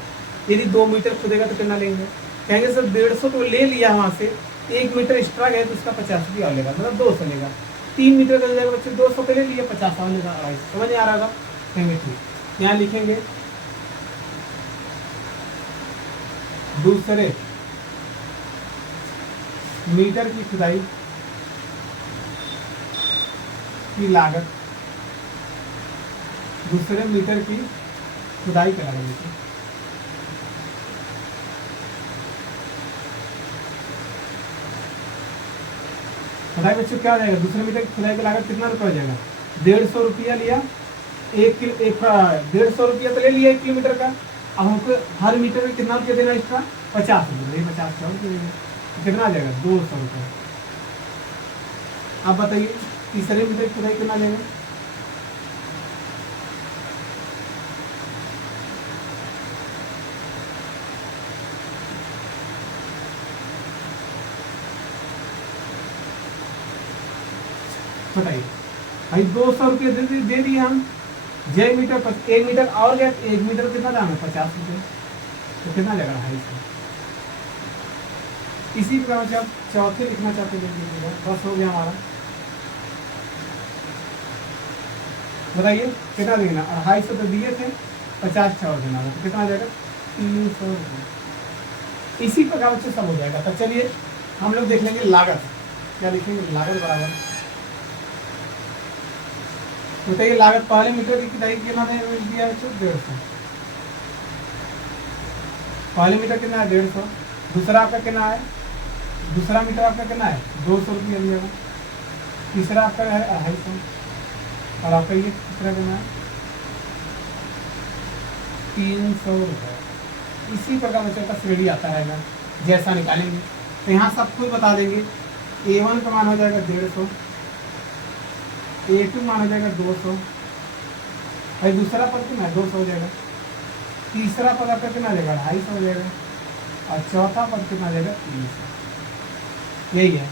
यदि 2 मीटर खोदेगा तो कितना लेंगे, कहेंगे सर 150 तो ले लिया वहाँ से, 1 मीटर एक्स्ट्रा गया तो उसका 50 रुपया और लेगा, मतलब 200 लेगा। 3 मीटर का जाएगा बच्चे 200 पे ले लिया, 50 और लेगा, 250। समझ आ रहा होगा, कहेंगे ठीक। यहाँ लिखेंगे दूसरे मीटर की खुदाई की लागत, दूसरे मीटर की खुदाई की लागत। खुदाई बच्चों क्या हो जाएगा, दूसरे मीटर की खुदाई की लागत कितना रुपया हो जाएगा, 150 रुपया लिया, 150 रुपया तो ले लिया 1 किलोमीटर का। अब हमको हर मीटर में कितना रुपया देना एक्स्ट्रा, 50 रुपये, 50 कितना आ जाएगा, 200 रुपये। आप बताइए तीसरे मीटर की खुदाई कितना लेंगे, बताइए भाई, 200 रुपये दे दिए हम, जे मीटर पर 1 मीटर और गया, 1 मीटर कितना दाम है, 50 रुपये, तो कितना लगेगा 250। इसी प्रकार से आप चौथे लिखना चाहते हैं, बस हो गया हमारा। बताइए कितना देना, 250 तो दिए थे, 50 और देना तो कितना आ जाएगा, 300 रुपये। इसी प्रकार से सब हो जाएगा। तो चलिए हम लोग देख लेंगे लागत, क्या लिखेंगे, लागत बराबर, बताइए लागत पहले मीटर की खुदाई कितना दिया है, 150, पहले मीटर कितना है, 150, दूसरा आपका कितना है, दूसरा मीटर आपका कितना है, 200 रुपया दिया है, तीसरा आपका है 250, और आपका ये तीसरा कितना है, 300 रुपये। इसी प्रकार बच्चों का श्रेणी आता है, जैसा निकालेंगे तो यहाँ सब कुछ बता देंगे। A1 का मान हो जाएगा 150, A2 मान हो जाएगा 200, भाई दूसरा पद कितना है, 200 हो जाएगा, तीसरा पद आपका कितना आ जाएगा, 250 हो जाएगा, और चौथा पद कितना आ जाएगा, 300। यही है,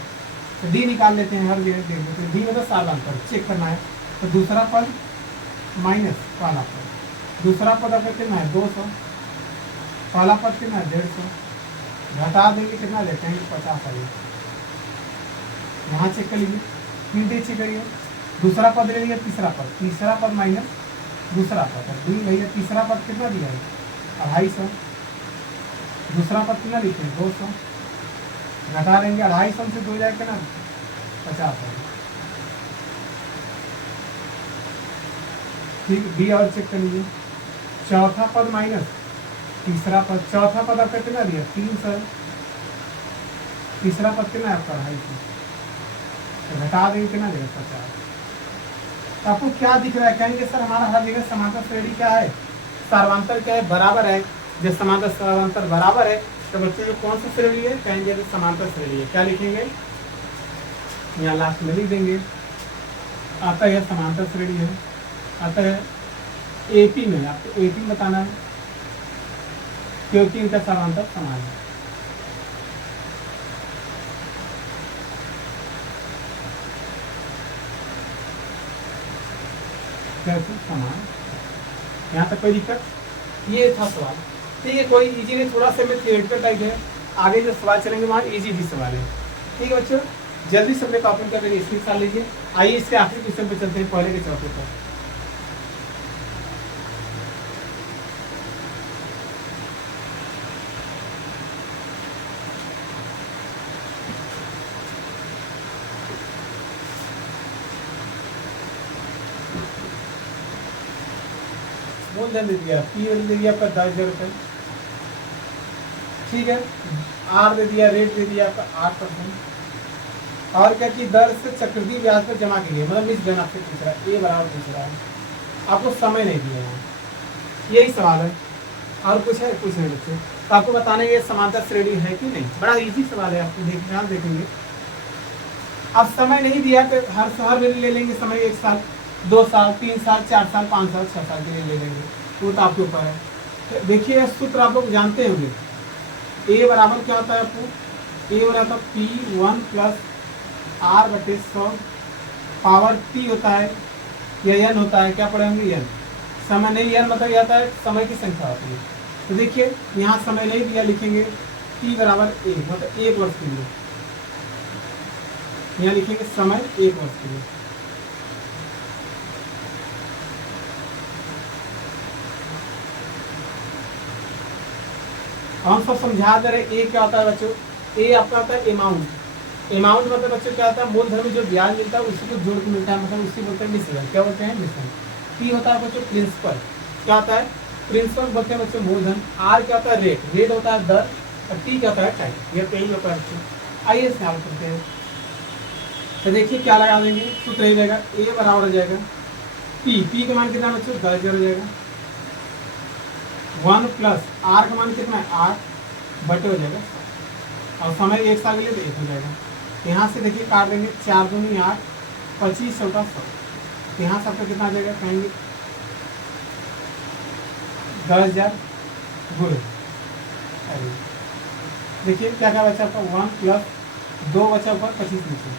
तो डी निकाल लेते हैं, हर जगह देख लेते हैं, डी मतलब साधारण चेक करना है। तो दूसरा पद माइनस पहला पद, दूसरा पद आपका कितना है, 200, पहला पद कितना है, 150, घटा देंगे कितना लेते हैं, 50 आइए, यहाँ चेक कर लीजिए, फिर चेक करिए, दूसरा पद ले लिया, तीसरा पद माइनस दूसरा पद, भैया तीसरा पद कितना दिया है, 250, दूसरा पद कितना लिखे हैं, 200, घटा देंगे, 250 से 2 जाएगा ना, 50 है। ठीक, बी और चेक कर लीजिए, चौथा पद माइनस तीसरा पद, चौथा पद आपका कितना दिया, 300, तीसरा पद कितना है आपका, 250, तो घटा देंगे कितना देगा, 50। तो आपको क्या दिख रहा है, कहेंगे सर हमारा हर जगह समांतर श्रेणी क्या है, सर्वांतर क्या है, बराबर है। जब समांतर सर्वांतर बराबर है तो बच्चों जो कौन सी श्रेणी है, कहेंगे समांतर श्रेणी है। क्या लिखेंगे, यहाँ लास्ट में लिख देंगे, आता है समांतर श्रेणी है, आता है AP में, आपको AP बताना है क्योंकि इनका समांतर समान है। कैसे समान, यहाँ तक कोई दिक्कत, ये था सवाल। ठीक है, कोई इजी नहीं, थोड़ा सा में थियोरेटिकल टाइप है, आगे जो सवाल चलेंगे वहाँ इजी भी सवाल है। ठीक है बच्चों, जल्दी से अपने कॉपी कर मेरी स्क्रीन लीजिए। आइए इसके आखिरी क्वेश्चन पे चलते हैं, पहले के चौथे पर। मूलधन दे दिया, P दे दिया आपका 10,000 रुपये, ठीक है, R दे दिया, रेट दे दिया आपका 8%, और क्या कि दर से चक्रवृद्धि ब्याज पर जमा कीजिए, मतलब मिस गण आपसे पूछ रहा है, A बराबर पूछ रहा है, आपको समय नहीं दिया है, यही सवाल है। और कुछ है, कुछ नहीं बच्चे, तो आपको बताने ये समांतर श्रेणी है कि नहीं, बड़ा इजी सवाल है, आपको ध्यान देखेंगे। अब समय नहीं दिया तो हर महीने ले लेंगे समय, 1 साल, 2 साल, 3 साल, 4 साल, 5 साल, 6 साल के लिए ले लेंगे, वो तो आपके ऊपर है। तो देखिए सूत्र आप लोग जानते होंगे, A बराबर क्या होता है आपको, A बराबर P1 plus R/100 power T होता है या N होता है, क्या पढ़ेंगे N, समय नहीं, N मतलब आता है समय की संख्या होती है। तो देखिए यहाँ समय नहीं दिया, लिखेंगे T बराबर 1, मतलब 1 वर्ष के लिए, यहाँ लिखेंगे समय 1 वर्ष के लिए। हम सब समझा दे रहे ए क्या होता है बच्चों, ए आपका होता है अमाउंट। अमाउंट मतलब बच्चों क्या होता है, मूलधन में जो ब्याज मिलता है उसी को जोड़ के मिलता है, मतलब उसी बोलते हैं मिश्रण। क्या बोलते हैं? मिश्रण। पी होता है बच्चों प्रिंसिपल, क्या होता है? प्रिंसिपल बोलते हैं बच्चों मूलधन। आर क्या होता है? रेट, रेट होता है दर। और टी क्या होता है? टाइम। ये यही होता है बच्चों। आइए सवाल करते हैं। तो देखिए क्या लगा देंगे, सूत्र यही रहेगा, ए बराबर हो जाएगा पी, पी का मान कितना बच्चों? 10,000 हो जाएगा। 1 प्लस आर का मान कितना है? 8 बटे हो जाएगा, और समय 1 साल के लिए तो 1 हो जाएगा। यहाँ से देखिए काट देंगे, 4 दूनी 8, 25 चौका 100। यहाँ से आपका कितना आ जाएगा? कहेंगे 10,000 गुणे, अरे देखिए क्या क्या बचा आपका? 1 प्लस 2 बचा ऊपर, 25 नीचे।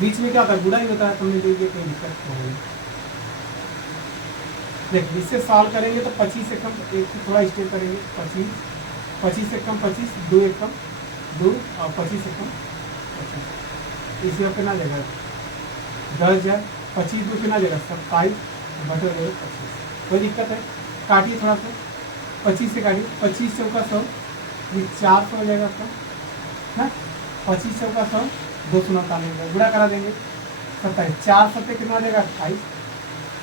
बीच में क्या होता है? गुणा ही होता है, तुमने देखिए कोई दिक्कत नहीं। देखिए इससे सॉल्व करेंगे तो 25 से कम, एक थोड़ा स्टेप करेंगे, 25, 25 से कम 25, 2 एक कम 2, और 25 से कम 25। इसी वक्त कितना जाएगा? 10,000, 25 2 कितना जाएगा? 27 बटे हो जाएगा 25। कोई दिक्कत है? काटिए थोड़ा सा, 25 से काटिए, 25 चौका 100, ये 400 हो जाएगा आपका ना। 25 चौका 100, 249 गुणा करा देंगे, 27, 4 सत्ते कितना आ जाएगा? 28,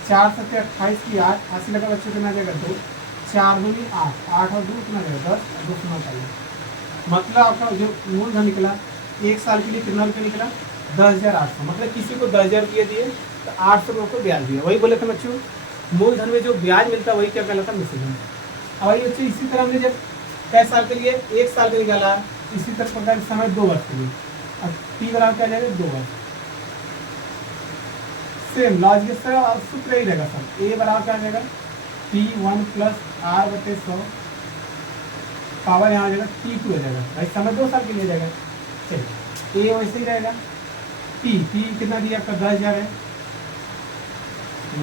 4 सत्ते 28 की 8, 80 लगा बच्चों कितना जाएगा? 2, 4 दूनी 8, 8 और 2 कितना जाएगा? 10, और 249। मतलब आपका जो मूलधन निकला 1 साल के लिए कितना रुपये निकला? 10,800। मतलब किसी को 10,000 रुपये दिए तो 800 रुपये को ब्याज दिया। वही बोले थे बच्चों, मूलधन में जो ब्याज मिलता है वही क्या कहलाता है? मिश्रधन। अब वही बच्चों इसी तरह हमने जब कै साल के लिए? 1 साल के निकाला, इसी तरह प्रकार समय 2 वर्ष के लिए। अब टी बराबर क्या जाएगा? 2 वर्ष। सेम लॉजिक से सूत्र ही रहेगा सब। ए बराबर क्या आ जाएगा? T1 प्लस आर बटे 100, पावर यहाँ आ जाएगा T2 हो जाएगा। भाई समय 2 साल के लिए जाएगा। चलिए ए वैसे ही रहेगा। टी कितना दिया आपका? 10,000 है।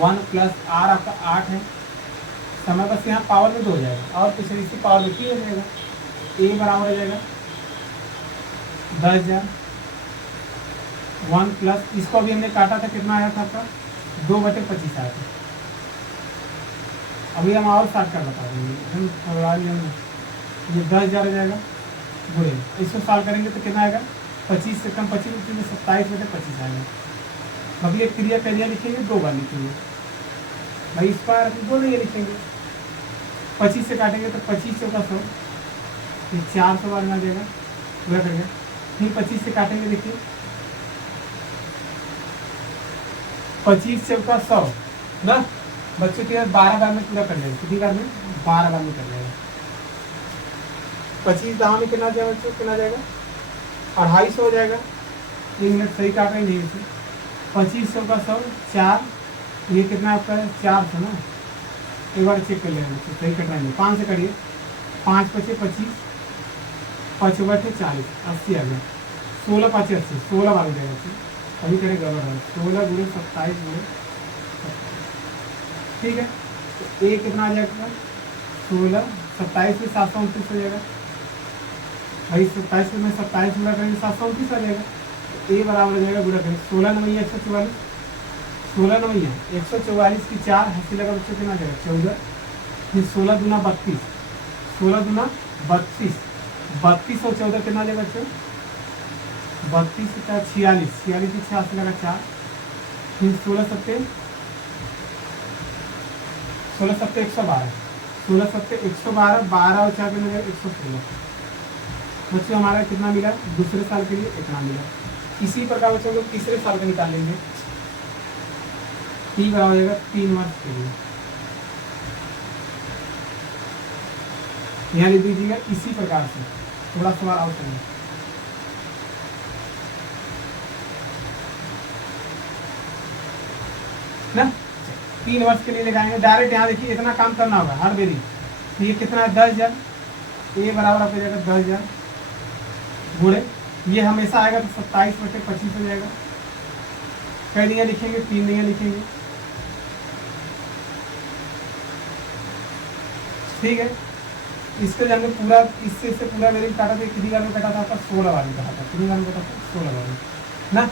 1 प्लस आर आपका 8 है। समय बस यहाँ पावर में 2 हो जाएगा, और कुछ इसी पावर में टी हो जाएगा। ए बराबर हो जाएगा 10,000, 1 प्लस, इसको अभी हमने काटा था, कितना आया था आपका? 2 बटे 25 आया था। अभी हम और साठ कर बता देंगे, ये 10,000 हो जाएगा गुणे, इसको सॉल्व करेंगे तो कितना आएगा? 25 से कम 25 में 27 बटे 25 आएगा। अभी एक क्रिया करिया लिखेंगे, 2 बार लिखेंगे भाई, इस बार 2 नहीं लिखेंगे। 25 से काटेंगे तो 25 चौका 100, 400 बार में आ जाएगा, पूरा करेंगे। फिर 25 से काटेंगे, देखिए 25 चौका 100 ना बच्चों के 12 बार में पूरा कर लेंगे। कितनी बार में? 12 बार में कर लेंगे। 25 दाम में कितना जाएगा बच्चों? कितना जाएगा? 250 हो जाएगा। 1 मिनट सही काट रहे नहीं वैसे। 25 चौका 100, 4, ये कितना आपका है? 400 ना। एक बार चेक कर लेंगे, सही कट रहा है। 5 से करिए, 5 पचे 25, 5 बटे 40, 80 आ गया। 16 पाँचे 80, 16 बार हो जाएगा। अभी करें गड़बड़ है, 16 गुणे 27 गुणे, ठीक है। तो ए कितना आ जाएगा? 16, 27 में 729 हो जाएगा भाई। 27 में 27 गुणा करेंगे 729 आ जाएगा। तो ए बराबर हो जाएगा, गुणा करेंगे 16 नवैया 144, 16 नवैया 144 की 4, हंसी लगा बच्चों कितना आ जाएगा? 14, फिर 16 दूना 32, 16 दूना 32, 32 और 14 कितना आ जाएगा बच्चों? 32 से 46, 46 की 6 हंसी लगा 4, फिर 16 सत्ते 112, 16 सत्ते 112, 12 और 4 कितना जाएगा? 116। बच्चों हमारा कितना मिला? दूसरे साल के लिए इतना मिला। इसी प्रकार बच्चों लोग तीसरे साल का निकाल लेंगे। टी बराबर हो जाएगा 3 वर्ष के लिए। यहाँ लिख दीजिएगा इसी प्रकार से। थोड़ा सवाल और करेंगे ना। 3 वर्ष के लिए लगाएंगे डायरेक्ट। यहाँ देखिए इतना काम करना होगा हर बेरी। ये कितना है? 10,000। ए बराबर आप हो जाएगा 10,000 गुणे, ये हमेशा आएगा तो 27 बटे 25 हो जाएगा। कई दिया लिखेंगे? 3 दिया लिखेंगे, ठीक है। इसको हमने पूरा इससे पूरा वेरिएबल काटा था। कितनी बार में कटा था आपका? 16 बार में कटा था। कितनी बार में कटा था? 16 बार में ना।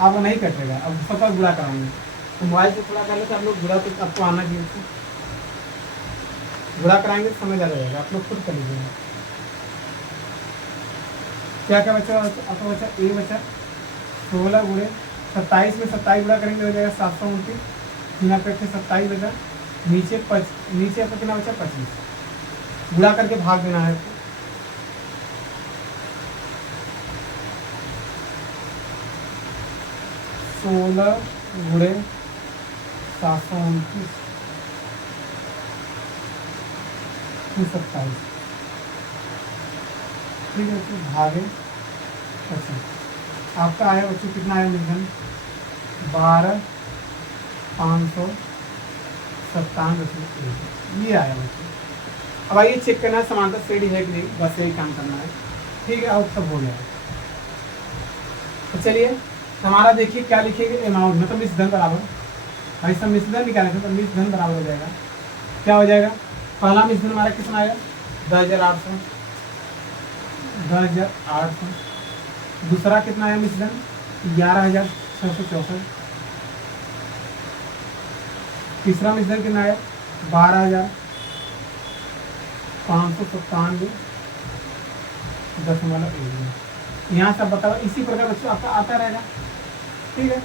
आपको नहीं कटेगा, अब सबका गुणा कराएंगे। तो मोबाइल से थोड़ा कर ले तो आप लोग गुणा तो आपको आना चाहिए, गुणा कराएंगे समझ आ जाएगा। आप लोग खुद कर लीजिएगा। क्या क्या बचा? आपका बचा ए बचा 16 गुणे 27 में 27 गुणा करेंगे हो जाएगा 729। यहाँ पे 27 बचा, नीचे आपका कितना बचा 25, गुणा करके भाग देना है। 16 गुणे 729 27, ठीक है तो भागे 25। आपका आया बच्चों कितना आया मिश्रण? 12,597 ये आया बच्चों। अब आइए चेक करना है समांतर श्रेणी है कि नहीं, बस यही काम करना है, ठीक है। और सब हो गया। तो चलिए हमारा देखिए क्या लिखेंगे, अमाउंट मतलब मिश्रण बराबर, भाई सब मिश्रण निकालेंगे तो मिश्रण बराबर हो जाएगा, क्या हो जाएगा? पहला मिश्रण हमारा कितना आएगा? 10,800। दूसरा कितना आया मिश्रण? 11,664। तीसरा मिश्रण कितना आया? 12,597.1। यहाँ सब बताओ, इसी प्रकार बच्चों आपका आता रहेगा, ठीक है।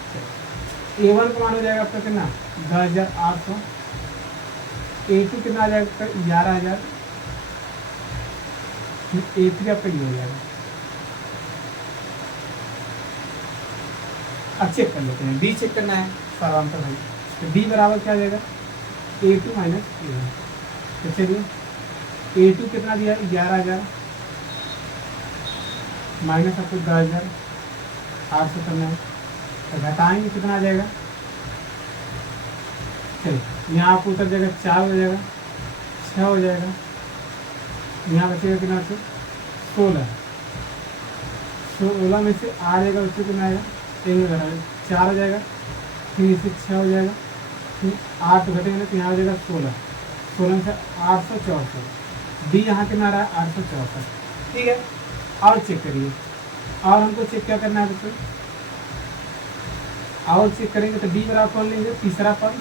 A1 का मान हो जाएगा आपका कितना? 10,800। A2 कितना आ जाएगा? 11,000। A3 आपका ये हो जाएगा। अब चेक कर लेते हैं, B चेक करना है सारांतर भाई, तो B बराबर क्या आ जाएगा? A2 minus A1। तो चलिए A2 कितना दिया? 11,000 माइनस आपको 10,800 करना है, तो घटाएंगे कितना आ जाएगा? चलिए यहाँ आपको उतर जाएगा 4 हो जाएगा, 6 हो जाएगा, यहाँ बचेगा कितना? 16 में से आ जाएगा बच्चों कितना आएगा? 4 हो जाएगा, फिर इसे 6 हो जाएगा, फिर 8 घटेगा तो यहाँ हो जाएगा 16 में से 864। डी यहाँ कितना रहा है? 864, ठीक है। और चेक करिए, और हमको चेक क्या करना है बच्चों? और चेक करेंगे तो डी बराबर कौन लेंगे? तीसरा पद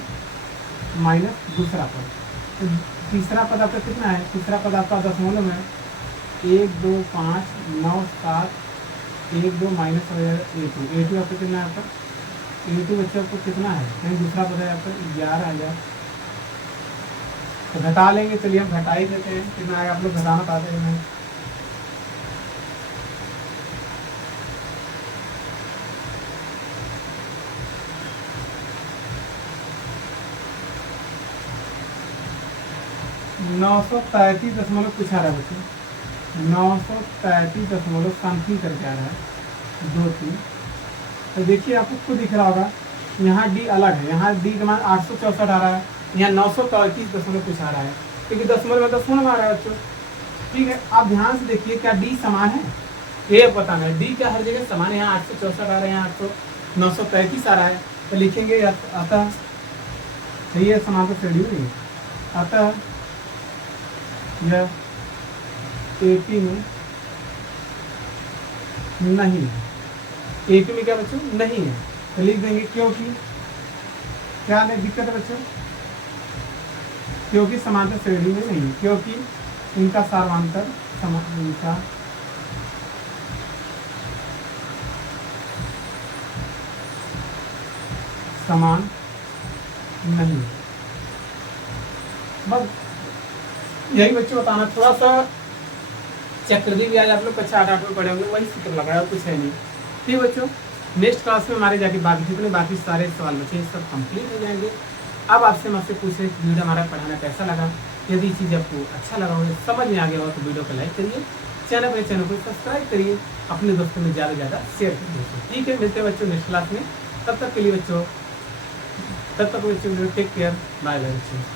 माइनस दूसरा पद। तो तीसरा पद आपका कितना है? तीसरा पद आपका दशमलव में 1 2 5 9 7 1 2 माइनस हो जाएगा A2 आपका कितना है? आपका A2 बच्चे आपको कितना है? कहीं दूसरा पद है आपका 11,000। तो घटा लेंगे, चलिए हम घटा ही देते हैं, कितना आएगा? आप लोग घटाना पाते हैं नहीं? $933 कुछ आ रहा है बच्चों, 933 समथिंग करके आ रहा है 2-3। तो देखिए आपको खुद दिख रहा होगा, यहाँ डी अलग है, यहाँ डी का मान 864 आ रहा है, यहाँ 933 कुछ आ रहा है, क्योंकि दशमलव में दशमलव आ रहा है बच्चों, ठीक है। आप ध्यान से देखिए क्या डी समान है? ये पता नहीं डी क्या हर जगह समान है, यहाँ 864 आ रहा है, यहाँ 933 आ रहा है, तो लिखेंगे अतः ये समांतर श्रेणी नहीं, अतः यह A2 में नहीं है। A2 में क्या बच्चों? नहीं है, तो लिख देंगे क्योंकि क्या नहीं दिक्कत है बच्चों? क्योंकि समांतर श्रेणी में नहीं है, क्योंकि इनका सार्वंतर इनका समान नहीं, बस यही बच्चों बताना। थोड़ा सा चक्रवृद्धि भी आज आप लोग कक्षा 8 में पढ़े होंगे, वही सूत्र लगाया, कुछ है नहीं, ठीक बच्चों। नेक्स्ट क्लास में हमारे जाके जितने बाकी सारे सवाल बचे सब कंप्लीट हो जाएंगे। अब आपसे मुझसे पूछे वीडियो हमारा पढ़ाना कैसा लगा? यदि चीज़ आपको अच्छा लगा हो, समझ में आ गया हो तो वीडियो को लाइक करिए, चैनल को सब्सक्राइब करिए, अपने दोस्तों में ज़्यादा से ज़्यादा शेयर करिए, ठीक है। मिलते हैं बच्चों नेक्स्ट क्लास में, तब तक के लिए बच्चों टेक केयर, बाय बाय बच्चों।